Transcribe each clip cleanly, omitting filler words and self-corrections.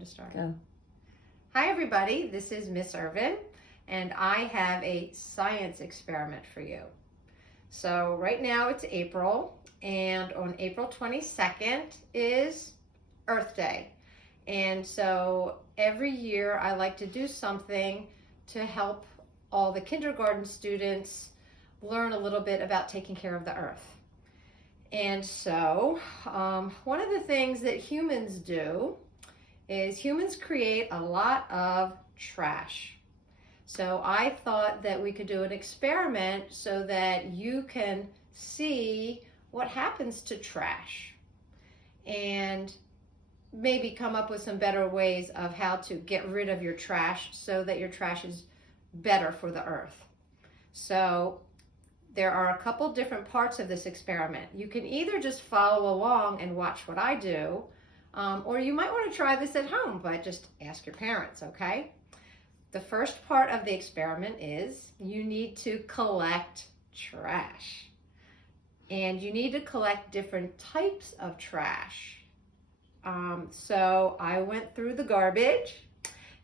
to start? Go. Hi everybody, this is Miss Irvin, and I have a science experiment for you. So right now it's April, and on April 22nd is Earth Day. And so every year I like to do something to help all the kindergarten students learn a little bit about taking care of the earth. And so one of the things that humans do is humans create a lot of trash. So I thought that we could do an experiment so that you can see what happens to trash and maybe come up with some better ways of how to get rid of your trash so that your trash is better for the earth. So there are a couple different parts of this experiment. You can either just follow along and watch what I do, or you might want to try this at home, but just ask your parents, okay? The first part of the experiment is you need to collect trash. And you need to collect different types of trash. So I went through the garbage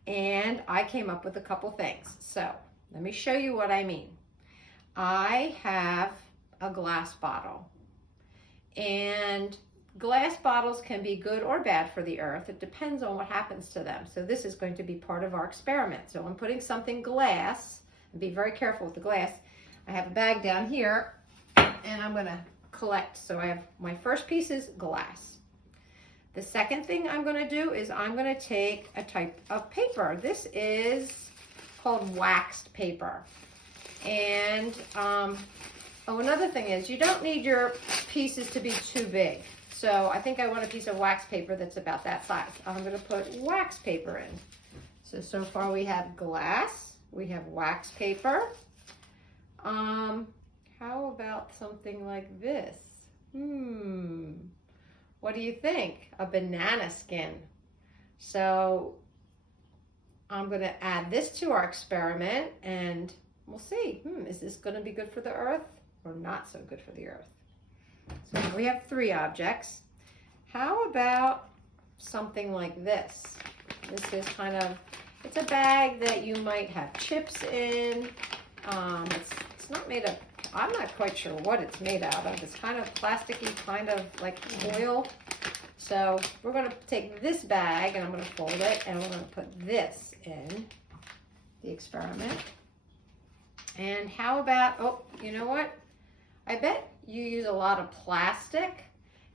and I came up with a couple things. So let me show you what I mean. I have a glass bottle, and glass bottles can be good or bad for the earth. It depends on what happens to them. So this is going to be part of our experiment. So I'm putting something glass, and be very careful with the glass. I have a bag down here, and I'm going to collect. So I have my first piece is glass. The second thing I'm going to do is I'm going to take a type of paper. This is called waxed paper. And another thing is you don't need your pieces to be too big. So I think I want a piece of wax paper that's about that size. I'm going to put wax paper in. So far we have glass, we have wax paper. How about something like this? What do you think? A banana skin. So I'm going to add this to our experiment and we'll see. Is this going to be good for the earth or not so good for the earth? So we have three objects. How about something like this? This is it's a bag that you might have chips in. It's not made of, I'm not quite sure what it's made out of. It's kind of plasticky, kind of like foil. So we're going to take this bag and I'm going to fold it and we're going to put this in the experiment. And how about, you know what? I bet you use a lot of plastic.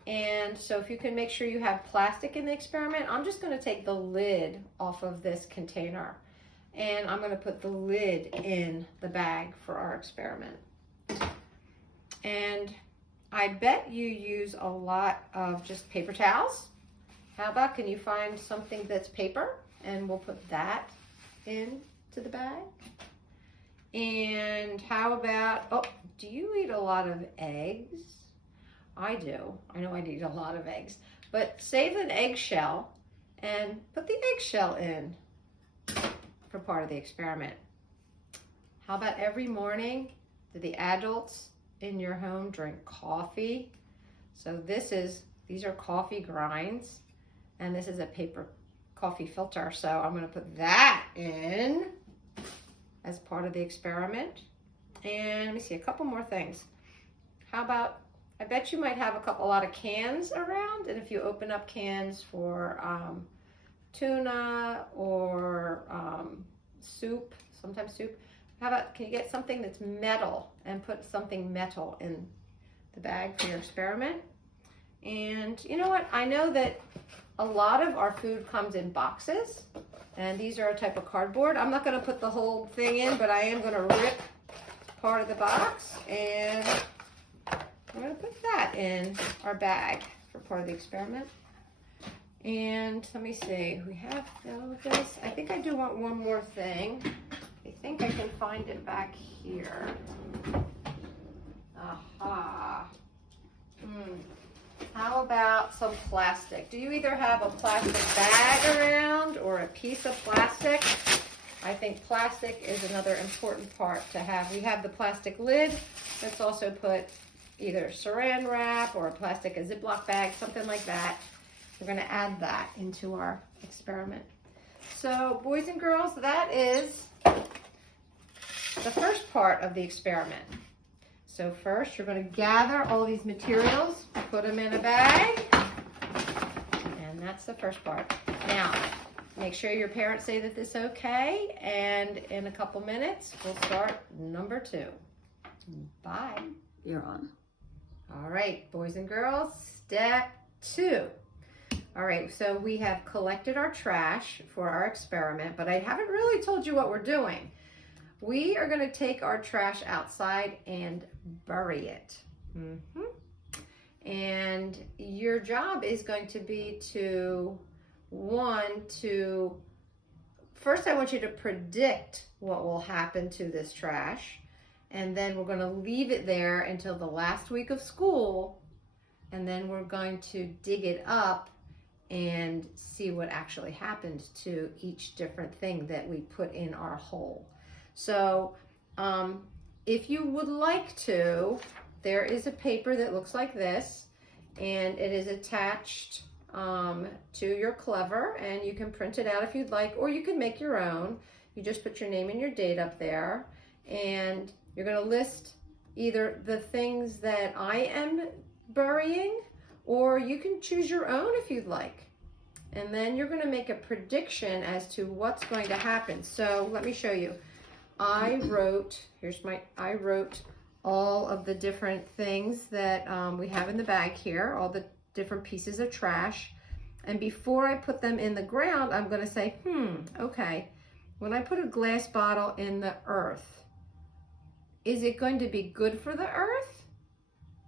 And so if you can make sure you have plastic in the experiment, I'm just going to take the lid off of this container. And I'm going to put the lid in the bag for our experiment. And I bet you use a lot of just paper towels. How about, can you find something that's paper? And we'll put that into the bag. And how about, do you eat a lot of eggs? I do. I know I eat a lot of eggs. But save an eggshell and put the eggshell in for part of the experiment. How about every morning, do the adults in your home drink coffee? So these are coffee grinds, and this is a paper coffee filter. So I'm going to put that in as part of the experiment. And let me see, a couple more things. How about, I bet you might have a lot of cans around, and if you open up cans for tuna or soup, sometimes soup, how about, can you get something that's metal and put something metal in the bag for your experiment? And you know what, I know that a lot of our food comes in boxes, and these are a type of cardboard. I'm not going to put the whole thing in, but I am going to rip part of the box, and I'm going to put that in our bag for part of the experiment. And let me see, we have this. I think I do want one more thing. I think I can find it back here. Aha. How about some plastic? Do you either have a plastic bag around or a piece of plastic? I think plastic is another important part to have. We have the plastic lid. Let's also put either saran wrap or a Ziploc bag, something like that. we're going to add that into our experiment. So boys and girls, that is the first part of the experiment. So first you're going to gather all these materials, put them in a bag, and that's the first part. Now, make sure your parents say that this is okay, and in a couple minutes, we'll start number 2. Bye. You're on. All right, boys and girls, step 2. All right, so we have collected our trash for our experiment, but I haven't really told you what we're doing. We are going to take our trash outside and bury it. And your job is going to be first I want you to predict what will happen to this trash, and then we're going to leave it there until the last week of school, and then we're going to dig it up and see what actually happened to each different thing that we put in our hole. So if you would like to, there is a paper that looks like this, and it is attached to your Clever, and you can print it out if you'd like, or you can make your own. You just put your name and your date up there, and you're going to list either the things that I am burying, or you can choose your own if you'd like. And then you're going to make a prediction as to what's going to happen. So let me show you. I wrote all of the different things that we have in the bag here, all the different pieces of trash. And before I put them in the ground, I'm going to say, okay, when I put a glass bottle in the earth, is it going to be good for the earth?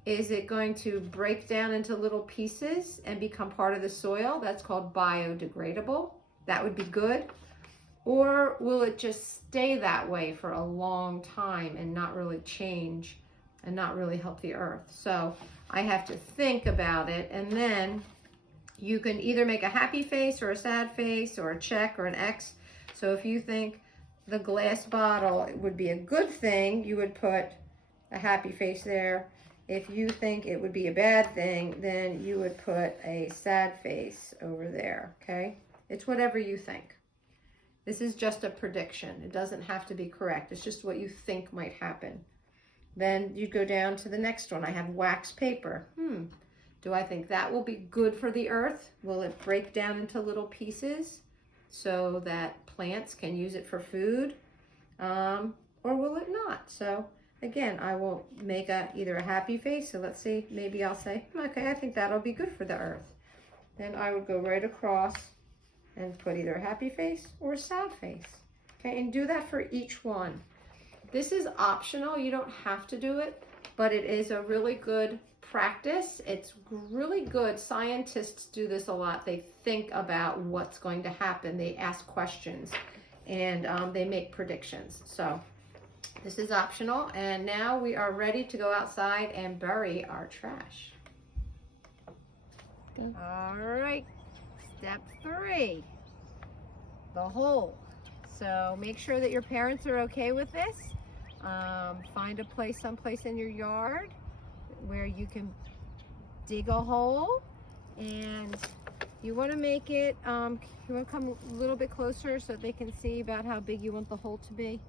Is it going to break down into little pieces and become part of the soil? That's called biodegradable. That would be good. Or will it just stay that way for a long time and not really change and not really help the earth? So I have to think about it, and then you can either make a happy face or a sad face or a check or an X. So if you think the glass bottle would be a good thing, you would put a happy face there. If you think it would be a bad thing, then you would put a sad face over there, okay? It's whatever you think. This is just a prediction. It doesn't have to be correct. It's just what you think might happen. Then you go down to the next one. I have wax paper. Do I think that will be good for the earth? Will it break down into little pieces so that plants can use it for food? Or will it not? So again, I will make either a happy face. So let's see, maybe I'll say, okay, I think that'll be good for the earth. Then I would go right across and put either a happy face or a sad face. Okay, and do that for each one. This is optional. You don't have to do it, but it is a really good practice. It's really good. Scientists do this a lot. They think about what's going to happen. They ask questions, and they make predictions. So this is optional, and now we are ready to go outside and bury our trash. All right, step 3, the hole. So make sure that your parents are okay with this. Find a place, someplace in your yard where you can dig a hole, and you want to make it, you want to come a little bit closer so they can see about how big you want the hole to be.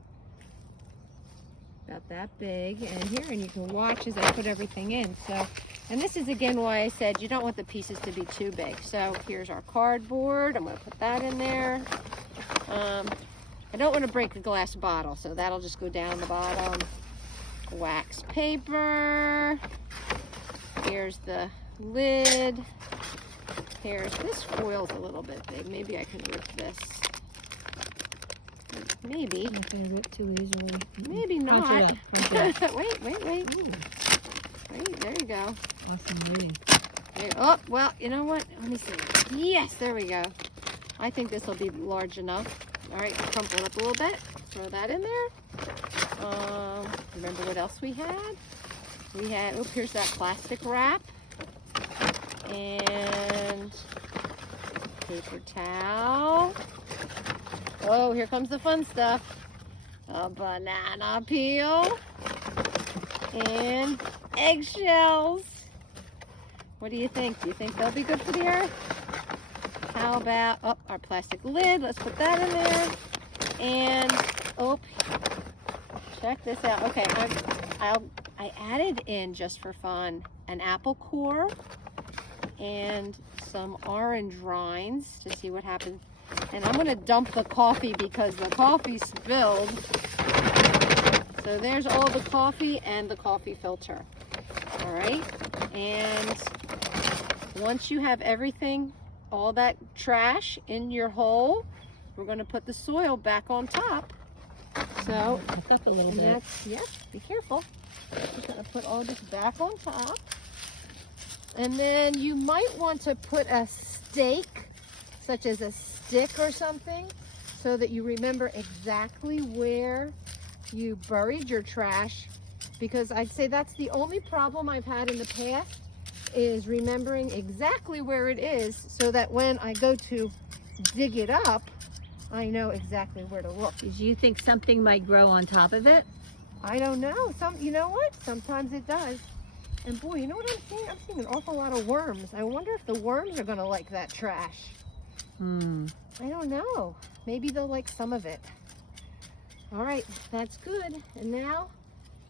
About that big. And here, and you can watch as I put everything in. So, and this is again why I said you don't want the pieces to be too big. So here's our cardboard. I'm going to put that in there. I don't want to break the glass bottle, so that'll just go down the bottom. Wax paper. Here's the lid. This foil's a little bit big. Maybe I can rip this. Maybe. Not gonna rip too easily. Maybe not. Wait. Wait, there you go. Awesome reading. Oh, well, you know what? Let me see. Yes, there we go. I think this will be large enough. All right, crumple it up a little bit. Throw that in there. Remember what else we had? We had, oh, here's that plastic wrap. And paper towel. Oh, here comes the fun stuff. A banana peel. And eggshells. What do you think? Do you think they'll be good for the earth? how about, oh, our plastic lid. Let's put that in there. And, oh, check this out. Okay, I added in, just for fun, an apple core and some orange rinds to see what happens. And I'm going to dump the coffee because the coffee spilled. So there's all the coffee and the coffee filter. All right. And once you have everything, all that trash in your hole, we're going to put the soil back on top. So, Back up a little and bit. that's, yep, be careful. Just going to put all this back on top. And then you might want to put a stake, such as a stick or something, so that you remember exactly where you buried your trash, because I'd say that's the only problem I've had in the past, is remembering exactly where it is, so that when I go to dig it up, I know exactly where to look. Did you think something might grow on top of it? I don't know. You know what? Sometimes it does. And boy, you know what I'm seeing? I'm seeing an awful lot of worms. I wonder if the worms are gonna like that trash. I don't know. Maybe they'll like some of it. All right, that's good. And now,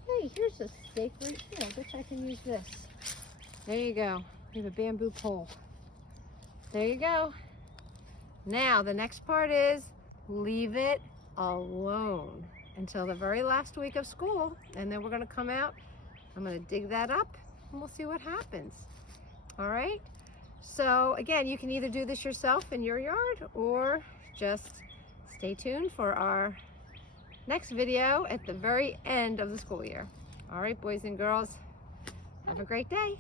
hey, here's a stake right here. I bet I can use this. There you go. We have a bamboo pole. There you go. Now, the next part is leave it alone until the very last week of school. And then we're gonna come out. I'm gonna dig that up and we'll see what happens. All right? So again, you can either do this yourself in your yard or just stay tuned for our next video at the very end of the school year. All right, boys and girls, have a great day.